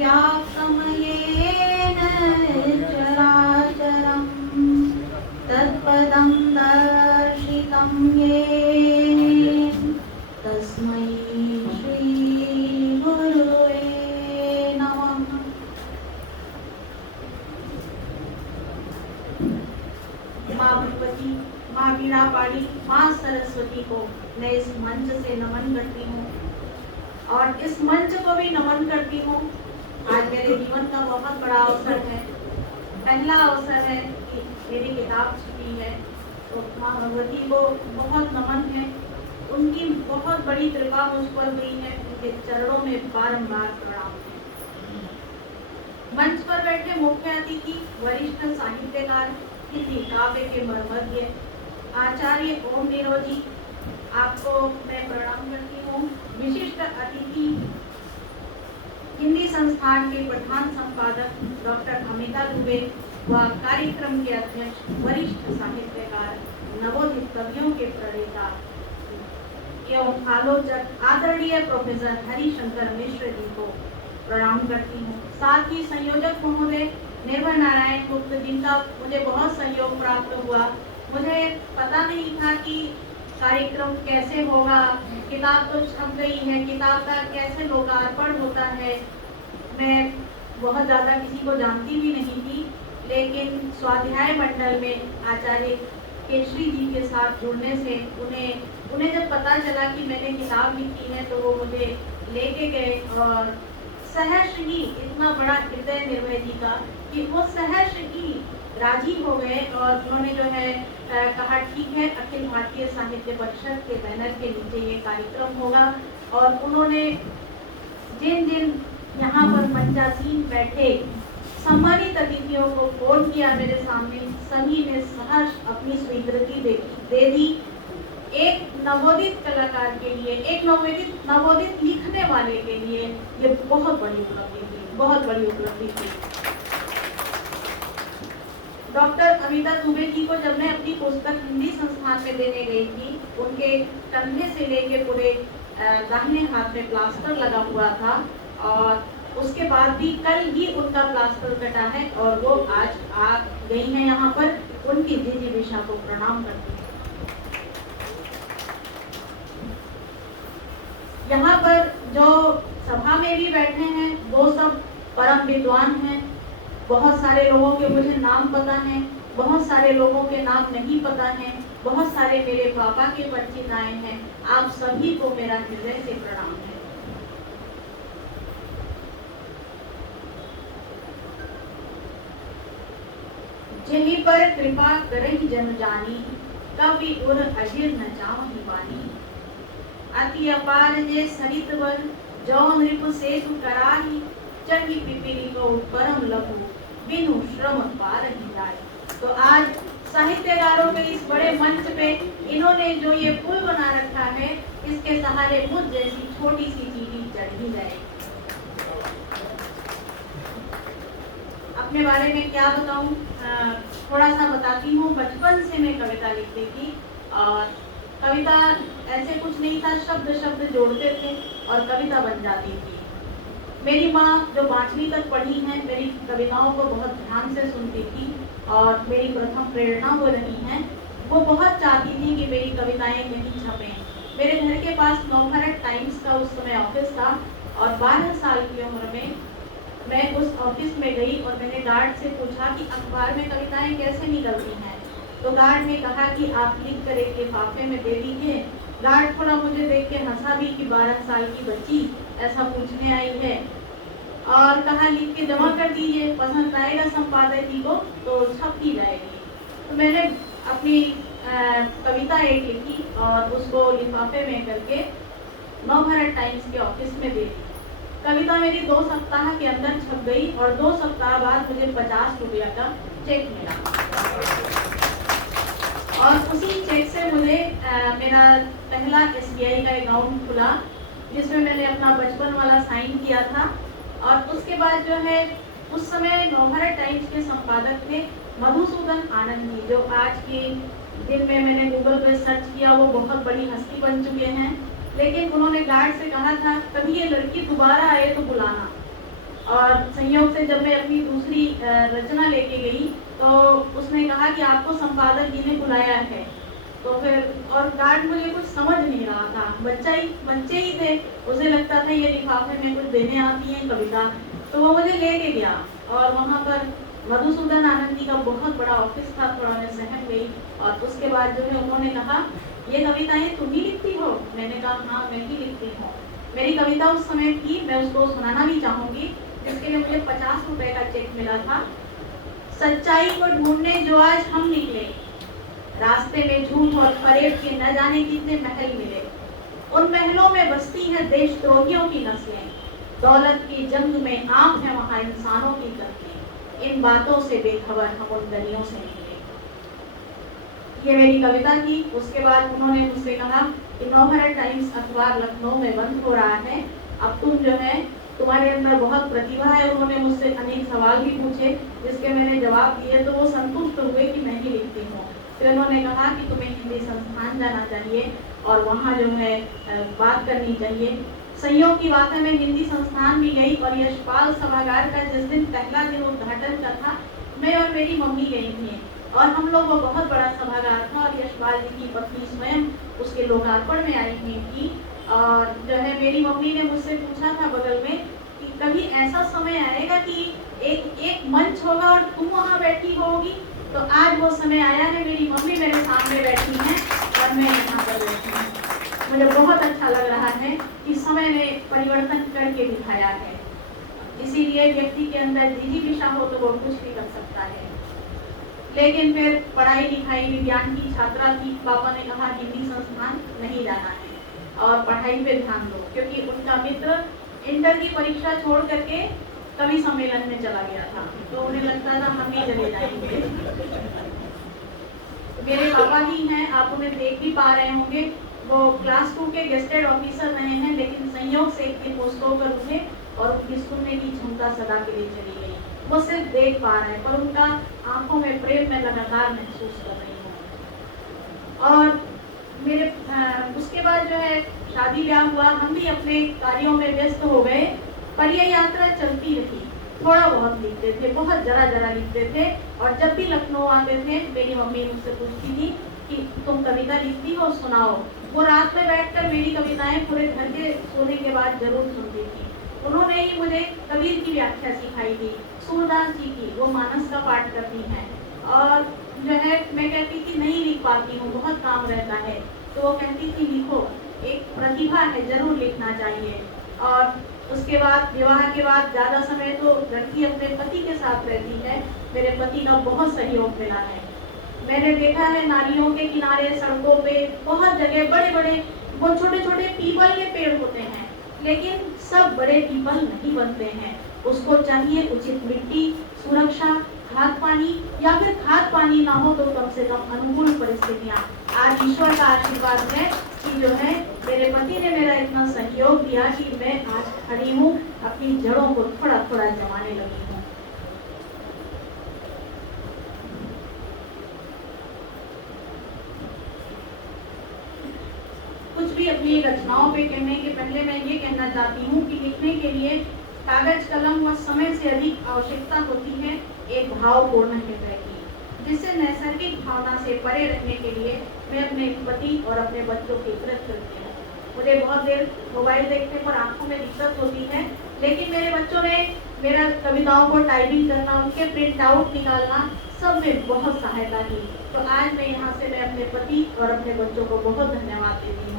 व्याप्तं येन चराचरं तत्पदं दर्शितं येन तस्मै श्रीगुरुवे नमः। माँ भगवती, माँ वीणापाणी, माँ सरस्वती को मैं इस मंच से नमन करती हूँ और इस मंच को भी नमन करती हूँ। आज मेरे जीवन का बहुत बड़ा अवसर है, पहला अवसर है कि मेरी किताब छपी है, तो माँ भगवती को बहुत नमन है। उनकी बहुत बड़ी कृपा मुझ पर हुई है, उनके चरणों में बारंबार प्रणाम है। मंच पर बैठे मुख्य अतिथि वरिष्ठ साहित्यकार, हिंदी काव्य के मर्मज्ञ आचार्य ओम निरोजी, आपको मैं प्रणाम करती हूँ। विशिष्ट अतिथि हिंदी संस्थान के प्रधान संपादक डॉक्टर अमिता दुबे व कार्यक्रम के अध्यक्ष वरिष्ठ साहित्यकार नवोदित कवियों के प्रणेता एवं आलोचक आदरणीय प्रोफेसर हरिशंकर मिश्र जी को प्रणाम करती हूँ। साथ ही संयोजक महोदय निर्भय नारायण गुप्त, जिनका मुझे बहुत सहयोग प्राप्त हुआ। मुझे पता नहीं था कि कार्यक्रम कैसे होगा, किताब तो छप गई है, किताब का कैसे लोकार्पण होता है, मैं बहुत ज़्यादा किसी को जानती भी नहीं थी। लेकिन स्वाध्याय मंडल में आचार्य केशरी जी के साथ जुड़ने से उन्हें जब पता चला कि मैंने किताब लिखी है तो वो मुझे लेके गए और सहर्ष ही, इतना बड़ा हृदय निर्भय जी का कि वो सहर्ष ही राजी हो गए और उन्होंने जो है कहा ठीक है, अखिल भारतीय साहित्य परिषद के बैनर के नीचे ये कार्यक्रम होगा। और उन्होंने जिन जिन यहाँ पर मंचासीन बैठे सम्मानित अतिथियों को फोन किया मेरे सामने, सभी ने सहर्ष अपनी स्वीकृति दे दी। एक नवोदित कलाकार के लिए, एक नवोदित लिखने वाले के लिए ये बहुत बड़ी उपलब्धि थी, बहुत बड़ी उपलब्धि थी। डॉक्टर अमिता दुबे जी को जब मैं अपनी पुस्तक हिंदी संस्थान में देने गई थी, उनके कंधे से लेके पूरे दाहिने हाथ में प्लास्टर लगा हुआ था और उसके बाद भी कल ही उनका प्लास्टर कटा है और वो आज आ गई हैं यहाँ पर। उनकी जिजीविषा को प्रणाम करती हूँ। यहाँ पर जो सभा में भी बैठे हैं वो सब परम विद्वान हैं। बहुत सारे लोगों के मुझे नाम पता हैं, बहुत सारे लोगों के नाम नहीं पता हैं, बहुत सारे मेरे पापा के परिचित आए हैं। आप सभी को मेरा हृदय से प्रणाम है। जिहि पर कृपा करहि जन जानी, कवि उर अजिर न चावहि बानी। अति अपार जे सरित बल, जो नृप सेतु कराही। चढ़ी पिपीली को परम लघु, बिनु श्रम पार ही जाए। तो आज साहित्यकारों के इस बड़े मंच पे इन्होंने जो ये पुल बना रखा है, इसके सहारे मुझ जैसी छोटी सी चीटी चढ़ ही जाएगी। अपने बारे में क्या बताऊं, थोड़ा सा बताती हूँ। बचपन से मैं कविता लिखती थी और कविता ऐसे कुछ नहीं था, शब्द शब्द जोड़ते थे और कविता बन जाती थी। मेरी माँ जो 5वीं तक पढ़ी हैं, मेरी कविताओं को बहुत ध्यान से सुनती थी और मेरी प्रथम प्रेरणा वो रही हैं। वो बहुत चाहती थी कि मेरी कविताएं कहीं छपें। मेरे घर के पास नवभारत टाइम्स का उस समय ऑफिस था और 12 साल की उम्र में मैं उस ऑफिस में गई और मैंने गार्ड से पूछा कि अखबार में कविताएं कैसे निकलती हैं। तो गार्ड ने कहा कि आप लिख कर एक लिफाफे में दे दीजिए। गार्ड थोड़ा मुझे देख के हंसा भी कि 12 साल की बच्ची ऐसा पूछने आई है और कहा लिख के जमा कर दीजिए, पसंद आएगा संपादक जी को तो छप ही जाएगी। तो मैंने अपनी कविता एक लिखी और उसको लिफाफे में करके नवभारत टाइम्स के ऑफिस में दे दी। कविता मेरी 2 सप्ताह के अंदर छप गई और 2 सप्ताह बाद मुझे 50 रुपया का चेक मिला और उसी चेक से मुझे मेरा पहला SBI का अकाउंट खुला, जिसमें मैंने अपना बचपन वाला साइन किया था। और उसके बाद जो है उस समय नवभारत टाइम्स के संपादक थे मधुसूदन आनंद जी, जो आज के दिन में मैंने गूगल पे सर्च किया वो बहुत बड़ी हस्ती बन चुके हैं। लेकिन उन्होंने गार्ड से कहा था कभी ये लड़की दोबारा आए तो बुलाना। और संयोग से जब मैं अपनी दूसरी रचना लेके गई तो उसने कहा कि आपको संपादक जी ने बुलाया है। तो फिर और कार्ड मुझे कुछ समझ नहीं रहा था, बच्चे ही थे, उसे लगता था ये लिफाफे में कुछ देने आती है कविता, तो वो मुझे लेके गया और वहाँ पर मधुसूदन आनंद जी का बहुत बड़ा ऑफिस था, थोड़ा मैं सहम गई। और उसके बाद जो है उन्होंने कहा ये कविताएं तुम ही लिखती हो? मैंने कहा हाँ मैं ही लिखती हूँ। मेरी कविता उस समय थी, मैं उसको सुनाना भी चाहूंगी, जिसके लिए मुझे 50 रुपए का चेक मिला था। सच्चाई को ढूंढने जो आज हम निकले, रास्ते में झूठ और फरेब के न जाने कितने महल मिले। उन महलों में बसती है देशद्रोहियों की नस्लें, दौलत की जंग में आम है वहां इंसानों की कत्लें। इन बातों से बेखबर हम उन गलियों से निकले। ये मेरी कविता थी। उसके बाद उन्होंने मुझसे कहा कि नवभारत टाइम्स अखबार लखनऊ में बंद हो रहा है, अब तुम जो है तुम्हारे अंदर बहुत प्रतिभा है। उन्होंने मुझसे अनेक सवाल भी पूछे जिसके मैंने जवाब दिए, तो वो संतुष्ट हुए कि मैं ही लिखती हूँ। फिर उन्होंने कहा कि तुम्हें हिंदी संस्थान जाना चाहिए और वहाँ जो है बात करनी चाहिए। संयोग की बात है, मैं हिंदी संस्थान भी गई और यशपाल सभागार का जिस दिन पहला दिन उद्घाटन का था, मैं और मेरी मम्मी गई थी और हम लोग वो बहुत बड़ा सभागार था और यशपाल जी की पत्नी स्वयं उसके लोकार्पण में आई हुई थी। और जो है मेरी मम्मी ने मुझसे पूछा था बगल में कि कभी ऐसा समय आएगा कि एक मंच होगा और तुम वहाँ बैठी होगी। तो आज वो समय आया है, मेरी मम्मी मेरे सामने बैठी हैं और मैं यहाँ पर बैठी हूँ। मुझे बहुत अच्छा लग रहा है कि समय ने परिवर्तन करके दिखाया है। इसीलिए व्यक्ति के अंदर जिज्ञासा हो तो वो कुछ भी कर सकता है। लेकिन फिर पढ़ाई लिखाई विज्ञान की छात्रा थी, पापा ने कहा हिंदी संस्थान नहीं जाना है और पढ़ाई पे ध्यान दो, क्योंकि उनका मित्र इंटर की परीक्षा छोड़ करके कवि सम्मेलन में चला गया था, तो उन्हें लगता था हम ही चले जाएंगे। मेरे पापा ही हैं, आप उन्हें देख भी पा रहे होंगे, वो क्लास 2 के गेस्टेड ऑफिसर रहे हैं, लेकिन संयोग से एक दिन पोस्ट होकर उठे और उनकी सुनने की क्षमता सदा के लिए चली गई। वो सिर्फ देख पा रहे हैं पर उनका आंखों में प्रेम में लगातार महसूस कर रही हूँ। और मेरे उसके बाद जो है शादी ब्याह हुआ, हम भी अपने कार्यों में व्यस्त हो गए, पर यह यात्रा चलती रही। थोड़ा बहुत लिखते थे, बहुत जरा जरा लिखते थे और जब भी लखनऊ आते थे मेरी मम्मी मुझसे पूछती थी कि तुम कविता लिखती हो, सुनाओ। वो रात में बैठकर मेरी कविताएं पूरे घर के सोने के बाद जरूर सुनती थी। उन्होंने ही मुझे कबीर की व्याख्या सिखाई थी, सूरदास जी की, वो मानस का पाठ करती हैं। और जो है मैं कहती थी नहीं लिख पाती हूँ, बहुत काम रहता है, तो वो कहती थी लिखो, एक प्रतिभा है, जरूर लिखना चाहिए। और उसके बाद विवाह के बाद ज़्यादा समय तो लड़की अपने पति के साथ रहती है, मेरे पति का बहुत सहयोग मिला है। मैंने देखा है नालियों के किनारे, सड़कों पे, बहुत जगह बड़े बड़े वो छोटे छोटे पीपल के पेड़ होते हैं, लेकिन सब बड़े पीपल नहीं बनते हैं। उसको चाहिए उचित मिट्टी, सुरक्षा, खाद पानी, या फिर खाद पानी ना हो तो कम से कम अनुकूल परिस्थितियाँ। आज ईश्वर का आशीर्वाद है कि जो है मेरे पति ने मेरा इतना सहयोग दिया कि मैं आज खड़ी हूँ, अपनी जड़ों को थोड़ा थोड़ा जमाने लगी हूँ। कुछ भी अपनी रचनाओं पे कहने के पहले मैं ये कहना चाहती हूँ कि लिखने के लिए कागज कलम व समय से अधिक आवश्यकता होती है एक भावपूर्ण हृदय की, जिससे नैसर्गिक भावना से परे रहने के लिए मैं अपने पति और अपने बच्चों की कृतज्ञ हूँ। मुझे बहुत देर मोबाइल देखने पर आंखों में दिक्कत होती है, लेकिन मेरे बच्चों ने मेरा कविताओं को टाइपिंग करना, उनके प्रिंट आउट निकालना, सब में बहुत सहायता की। तो आज मैं यहाँ से मैं अपने पति और अपने बच्चों को बहुत धन्यवाद देती हूँ।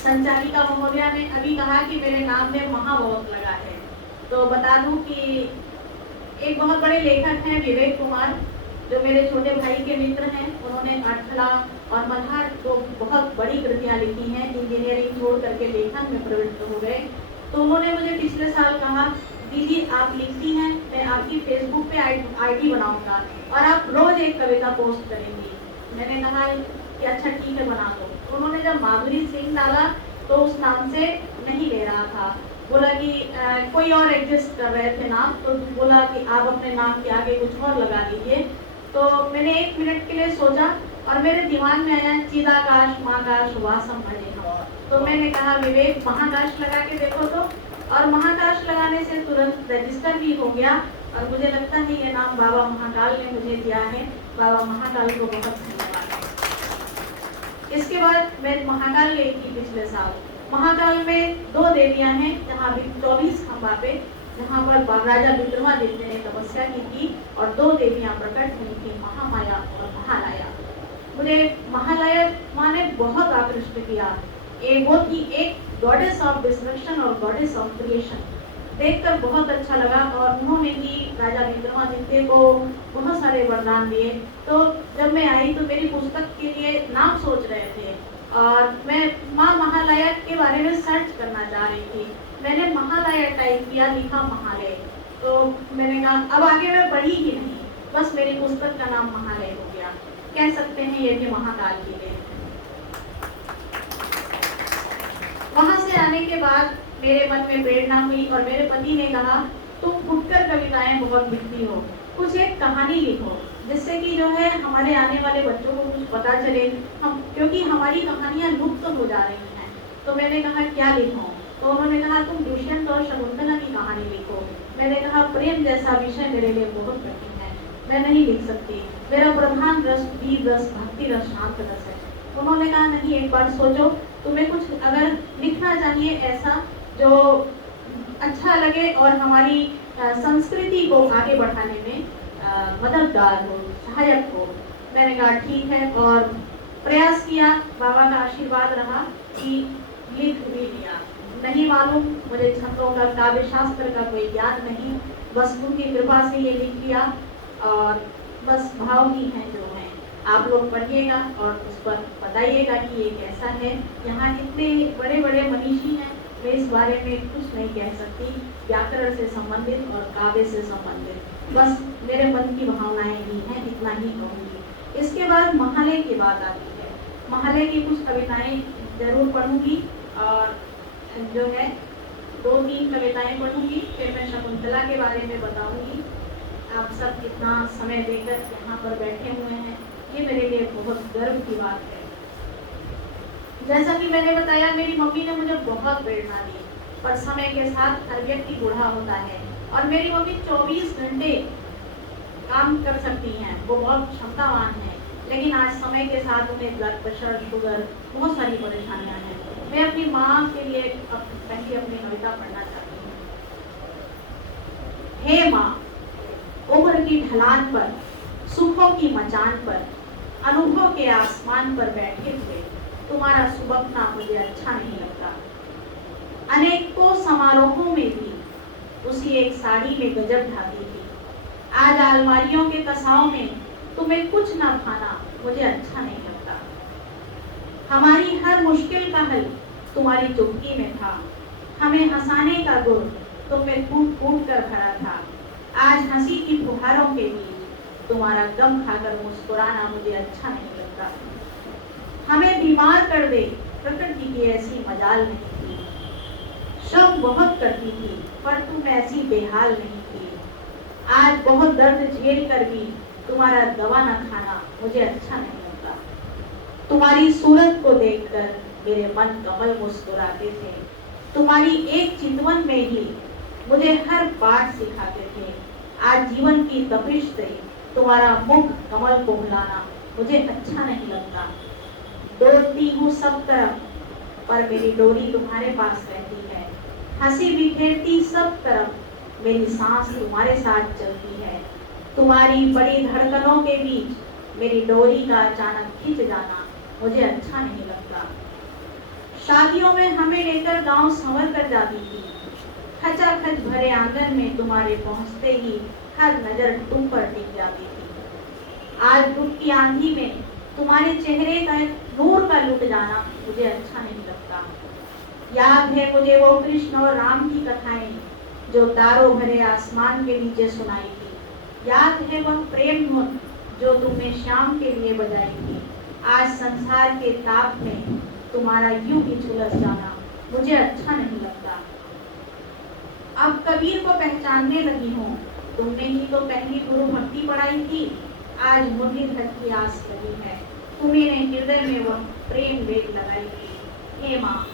संचालिका महोदया ने अभी कहा कि मेरे नाम में महा बहुत लगा है, तो बता दूं कि एक बहुत बड़े लेखक हैं विवेक कुमार, जो मेरे छोटे भाई के मित्र हैं। उन्होंने आठला और मल्हार को बहुत बड़ी कृतियां लिखी हैं, इंजीनियरिंग छोड़ करके लेखन में प्रवृत्त हो गए। तो उन्होंने मुझे पिछले साल कहा दीदी आप लिखती हैं, मैं आपकी फेसबुक पे आईडी बनाऊंगा और आप रोज एक कविता पोस्ट करेंगी। मैंने कहा कि अच्छा ठीक है बना दो। उन्होंने जब माधुरी सिंह डाला तो उस नाम से नहीं ले रहा था, बोला कि कोई और एग्जिस्ट कर रहे थे नाम, तो बोला कि आप अपने नाम के आगे कुछ और लगा लीजिए। तो मैंने 1 मिनट के लिए सोचा और मेरे दिमाग में आया चिदाकाश महाकाश वासम भजे। तो मैंने कहा विवेक महाकाश लगा के देखो तो और महाकाश लगाने से तुरंत रजिस्टर भी हो गया और मुझे लगता है ये नाम बाबा महाकाल ने मुझे दिया है। बाबा महाकाल को बहुत धन्यवाद है। इसके बाद मैं महाकाल गई थी पिछले साल। महाकाल में 2 देवियां हैं जहाँ भी 24 खंबा पे, जहाँ पर राजा विक्रमादित्य ने तपस्या की थी और 2 देवियां प्रकट हुई थी, महामाया और महालया। मुझे महालया माँ ने बहुत आकृष्ट किया। वो थी एक गॉडेस ऑफ डिस्ट्रक्शन और गॉडेस ऑफ क्रिएशन। देखकर बहुत अच्छा लगा और उन्होंने ही राजा विक्रमादित्य को बहुत सारे वरदान दिए। तो जब मैं आई तो मेरी पुस्तक के लिए नाम सोच रहे थे और मैं माँ महालया के बारे में सर्च करना चाह रही थी। मैंने महालया टाइप किया, लिखा महालय। तो मैंने कहा अब आगे मैं पढ़ी ही नहीं, बस मेरी पुस्तक का नाम महालय हो गया। कह सकते हैं ये भी महाकाल की देन। वहां से आने के बाद मेरे मन में प्रेरणा हुई और मेरे पति ने कहा तुम फुटकर कविताएं बहुत लिखती हो, कुछ एक कहानी लिखो जिससे कि जो है हमारे आने वाले बच्चों को कुछ पता चले, हम क्योंकि हमारी कहानियां लुप्त हो जा रही हैं। तो मैंने कहा क्या लिखूं? तो उन्होंने कहा तुम दुष्यंत और शकुंतला की कहानी लिखो। मैंने कहा प्रेम जैसा विषय मेरे लिए बहुत कठिन है, मैं नहीं लिख सकती। मेरा प्रधान रस वीर रस, भक्ति रस, शांत रस है। उन्होंने कहा नहीं, एक बार सोचो, तुम्हें कुछ अगर लिखना चाहिए ऐसा जो अच्छा लगे और हमारी संस्कृति को आगे बढ़ाने में मददगार हो, सहायक हो। मैंने कहा ठीक है और प्रयास किया। बाबा का आशीर्वाद रहा कि लिख भी लिया। नहीं मालूम, मुझे छंदों का, काव्य शास्त्र का कोई ज्ञान नहीं, बस उनकी कृपा से ये लिख लिया और बस भाव ही हैं जो हैं। आप लोग पढ़िएगा और उस पर बताइएगा कि ये कैसा है। यहाँ इतने बड़े बड़े मनीषी हैं, मैं इस बारे में कुछ नहीं कह सकती। व्याकरण से संबंधित और काव्य से संबंधित बस मेरे मन की भावनाएं ही हैं, इतना ही कहूँगी। इसके बाद महालय की बात आती है। महालय की कुछ कविताएं जरूर पढ़ूंगी और जो है 2-3 कविताएं पढ़ूंगी, फिर मैं शकुंतला के बारे में बताऊंगी। आप सब इतना समय देकर यहाँ पर बैठे हुए हैं, ये मेरे लिए बहुत गर्व की बात है। जैसा कि मैंने बताया, मेरी मम्मी ने मुझे बहुत प्रेरणा दी, पर समय के साथ हर व्यक्ति बूढ़ा होता है और मेरी मम्मी 24 घंटे काम कर सकती हैं, वो बहुत क्षमतावान है, लेकिन आज समय के साथ उन्हें ब्लड प्रेशर, शुगर, बहुत सारी परेशानियां हैं। मैं अपनी माँ के लिए पहले अपनी कविता पढ़ना चाहती हूँ। हे माँ, उम्र की ढलान पर, सुखों की मचान पर, अनुभव के आसमान पर बैठे हुए तुम्हारा सुबकना मुझे अच्छा नहीं लगता। अनेकों समारोहों में भी उसी एक साड़ी में गजब ढाती थी। आज अलमारियों के कसाओं में तुम्हें कुछ ना खाना मुझे अच्छा नहीं लगता। हमारी हर मुश्किल का हल तुम्हारी चुटकी में था। हमें हंसाने का गुण तुम में कूट कूट कर भरा था। आज हंसी की फुहारों के बीच तुम्हारा गम खाकर मुस्कुराना मुझे अच्छा नहीं लगता। हमें बीमार कर दे प्रकृति की ऐसी मजाल नहीं थी। श्रम बहुत करती थी पर तुम ऐसी बेहाल नहीं थी। आज बहुत दर्द झेल कर भी तुम्हारा दवा न खाना मुझे अच्छा नहीं लगता। तुम्हारी सूरत को देखकर मेरे मन कमल मुस्कुराते थे। तुम्हारी एक चितवन में ही मुझे हर पाठ सिखाते थे। आज जीवन की तपिश से तुम्हारा मुख कमल को बुलाना मुझे अच्छा नहीं लगता। डोलती हूँ सब तरफ पर मेरी डोरी तुम्हारे पास रहती है। हंसी बिखेरती सब तरफ मेरी सांस तुम्हारे साथ चलती है। तुम्हारी बड़ी धड़कनों के बीच मेरी डोरी का अचानक खिंच जाना मुझे अच्छा नहीं लगता। शादियों में हमें लेकर गांव संवर कर जाती थी। खचाखच भरे आंगन में तुम्हारे पहुंचते ही हर नजर तुम पर टिक जाती थी। आज दुख की आंधी में तुम्हारे चेहरे का नूर का लुट जाना मुझे अच्छा नहीं लगता। याद है मुझे वो कृष्ण और राम की कथाएं जो तारों भरे आसमान के नीचे सुनाई थी। याद है वह प्रेम धुन जो तुमने शाम के लिए बजाई थी। आज संसार के ताप में तुम्हारा यूं ही झुलस जाना मुझे अच्छा नहीं लगता। अब कबीर को पहचानने लगी हूँ। तुमने ही तो पहली गुरु भक्ति पढ़ाई थी। आज मुरलीधर की आस लगी है। तुम्हें हृदय में वह प्रेम वेद लगाई थी। हे माँ,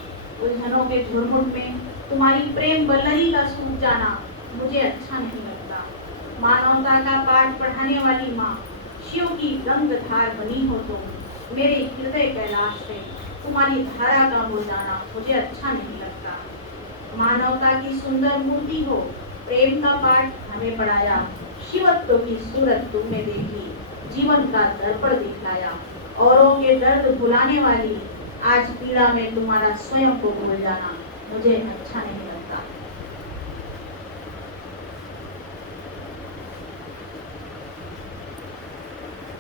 उलझनों के झुरमुट में तुम्हारी प्रेम बल्लरी का सूख जाना मुझे अच्छा नहीं लगता। मानवता का पाठ पढ़ाने वाली माँ शिव की गंगधार बनी हो तो मेरे हृदय कैलाश से तुम्हारी धारा का हो जाना मुझे अच्छा नहीं लगता। मानवता की सुंदर मूर्ति हो, प्रेम का पाठ हमें पढ़ाया, शिवत्व की सूरत तुमने देखी, जीवन का दर्पण दिखलाया। औरों के दर्द भुलाने वाली आज पीड़ा में तुम्हारा स्वयं को भूल जाना मुझे अच्छा नहीं लगता।